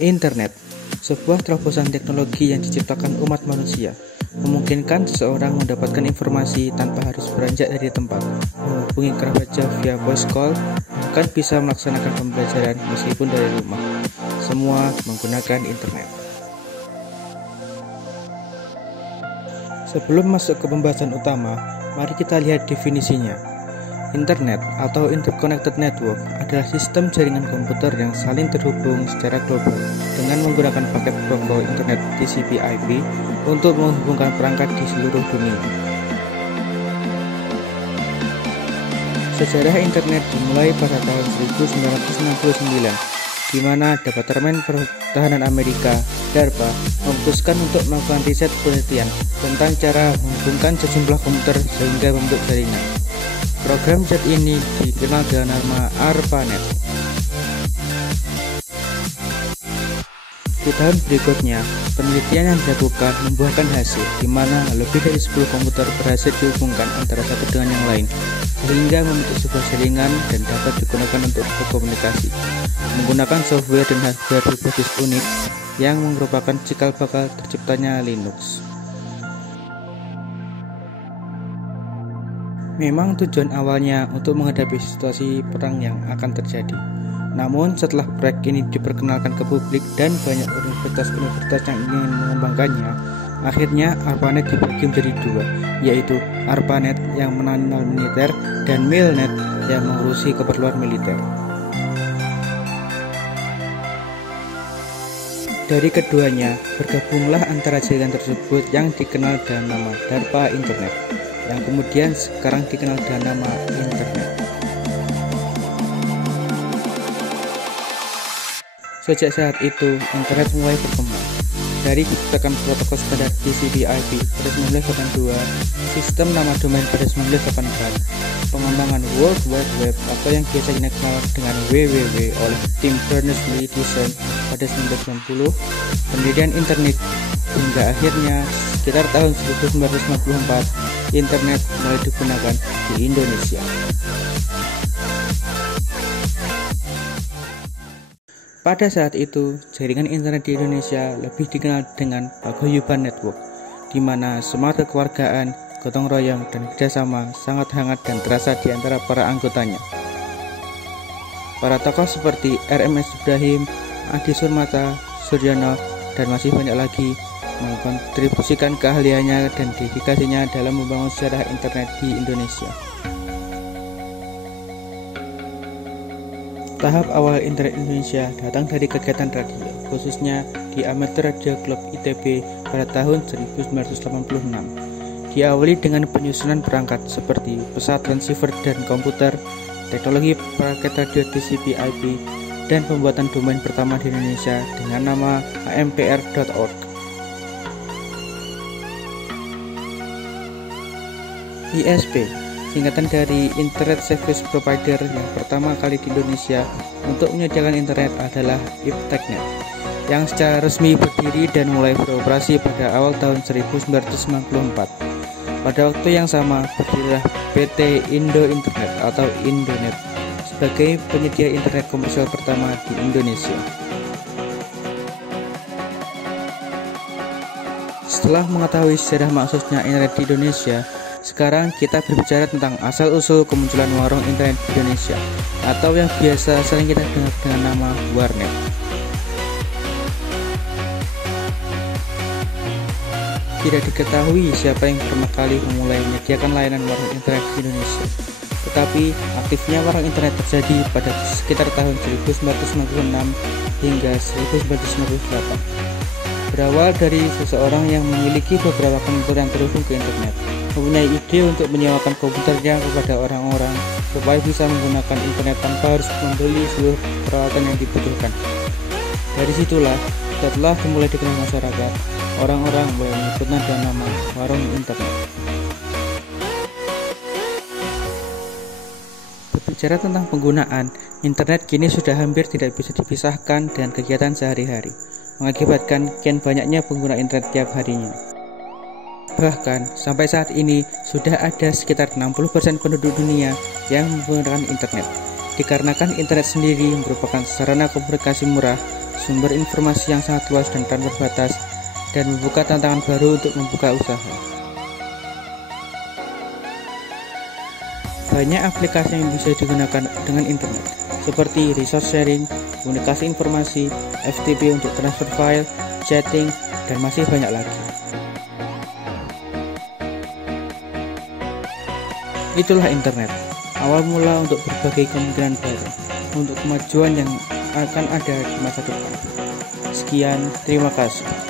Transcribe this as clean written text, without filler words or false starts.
Internet, sebuah terobosan teknologi yang diciptakan umat manusia, memungkinkan seseorang mendapatkan informasi tanpa harus beranjak dari tempat, menghubungi kerabat jauh via voice call, bahkan bisa melaksanakan pembelajaran meskipun dari rumah. Semua menggunakan internet. Sebelum masuk ke pembahasan utama, mari kita lihat definisinya. Internet atau Interconnected Network adalah sistem jaringan komputer yang saling terhubung secara global dengan menggunakan paket protokol internet TCP/IP untuk menghubungkan perangkat di seluruh dunia. Sejarah internet dimulai pada tahun 1969, di mana Departemen Pertahanan Amerika, DARPA, memutuskan untuk melakukan riset penelitian tentang cara menghubungkan sejumlah komputer sehingga membentuk jaringan. Program riset ini dikenal dengan nama ARPANET. Di tahun berikutnya, penelitian yang dilakukan membuahkan hasil di mana lebih dari 10 komputer berhasil dihubungkan antara satu dengan yang lain, sehingga membentuk sebuah jaringan dan dapat digunakan untuk berkomunikasi menggunakan software dan hardware berbasis unik yang merupakan cikal bakal terciptanya Linux. Memang tujuan awalnya untuk menghadapi situasi perang yang akan terjadi. Namun setelah proyek ini diperkenalkan ke publik dan banyak universitas-universitas yang ingin mengembangkannya, akhirnya ARPANET dibagi menjadi dua, yaitu ARPANET yang mengenal militer dan MILNET yang mengurusi keperluan militer. Dari keduanya, bergabunglah antara jaringan tersebut yang dikenal dengan nama DARPA Internet, yang kemudian sekarang dikenal dengan nama Internet. Sejak saat itu, Internet mulai berkembang. Dari ciptakan protokol standar TCP/IP pada 1982, sistem nama domain pada 1984, pengembangan World Wide Web atau yang biasa dikenal dengan WWW oleh tim Berners-Lee Design pada 1990, pendirian internet, hingga akhirnya sekitar tahun 1994, internet mulai digunakan di Indonesia. Pada saat itu, jaringan internet di Indonesia lebih dikenal dengan paguyuban network, di mana semangat kekeluargaan, gotong royong, dan kerjasama sangat hangat dan terasa di antara para anggotanya. Para tokoh seperti RMS Ibrahim, Adi Surmata, Suryono, dan masih banyak lagi mengkontribusikan keahliannya dan dedikasinya dalam membangun sejarah internet di Indonesia. Tahap awal internet Indonesia datang dari kegiatan radio, khususnya di Amateur Radio Club ITB pada tahun 1986. Diawali dengan penyusunan perangkat seperti pesawat transceiver dan komputer, teknologi paket radio TCP/IP, dan pembuatan domain pertama di Indonesia dengan nama ampr.org. ISP, singkatan dari Internet Service Provider, yang pertama kali di Indonesia untuk menyediakan internet adalah IPTechNet, yang secara resmi berdiri dan mulai beroperasi pada awal tahun 1994. Pada waktu yang sama, berdirilah PT Indo Internet atau Indonet sebagai penyedia internet komersial pertama di Indonesia. Setelah mengetahui sejarah maksudnya internet di Indonesia, sekarang kita berbicara tentang asal-usul kemunculan warung internet di Indonesia, atau yang biasa sering kita dengar dengan nama warnet. Tidak diketahui siapa yang pertama kali memulai menyediakan layanan warung internet di Indonesia, tetapi aktifnya warung internet terjadi pada sekitar tahun 1996 hingga 1998. Berawal dari seseorang yang memiliki beberapa komputer yang terhubung ke internet, mempunyai ide untuk menyewakan komputernya kepada orang-orang supaya bisa menggunakan internet tanpa harus membeli seluruh peralatan yang dibutuhkan. Dari situlah, setelah dimulai dikenal masyarakat, orang-orang mulai menyebutnya dengan nama warung internet. Berbicara tentang penggunaan, internet kini sudah hampir tidak bisa dipisahkan dengan kegiatan sehari-hari, mengakibatkan kian banyaknya pengguna internet tiap harinya. Bahkan, sampai saat ini, sudah ada sekitar 60% penduduk dunia yang menggunakan internet. Dikarenakan internet sendiri merupakan sarana komunikasi murah, sumber informasi yang sangat luas dan terbatas, dan membuka tantangan baru untuk membuka usaha. Banyak aplikasi yang bisa digunakan dengan internet, seperti resource sharing, komunikasi informasi, FTP untuk transfer file, chatting, dan masih banyak lagi. Itulah internet, awal mula untuk berbagai kemungkinan baru, untuk kemajuan yang akan ada di masa depan. Sekian, terima kasih.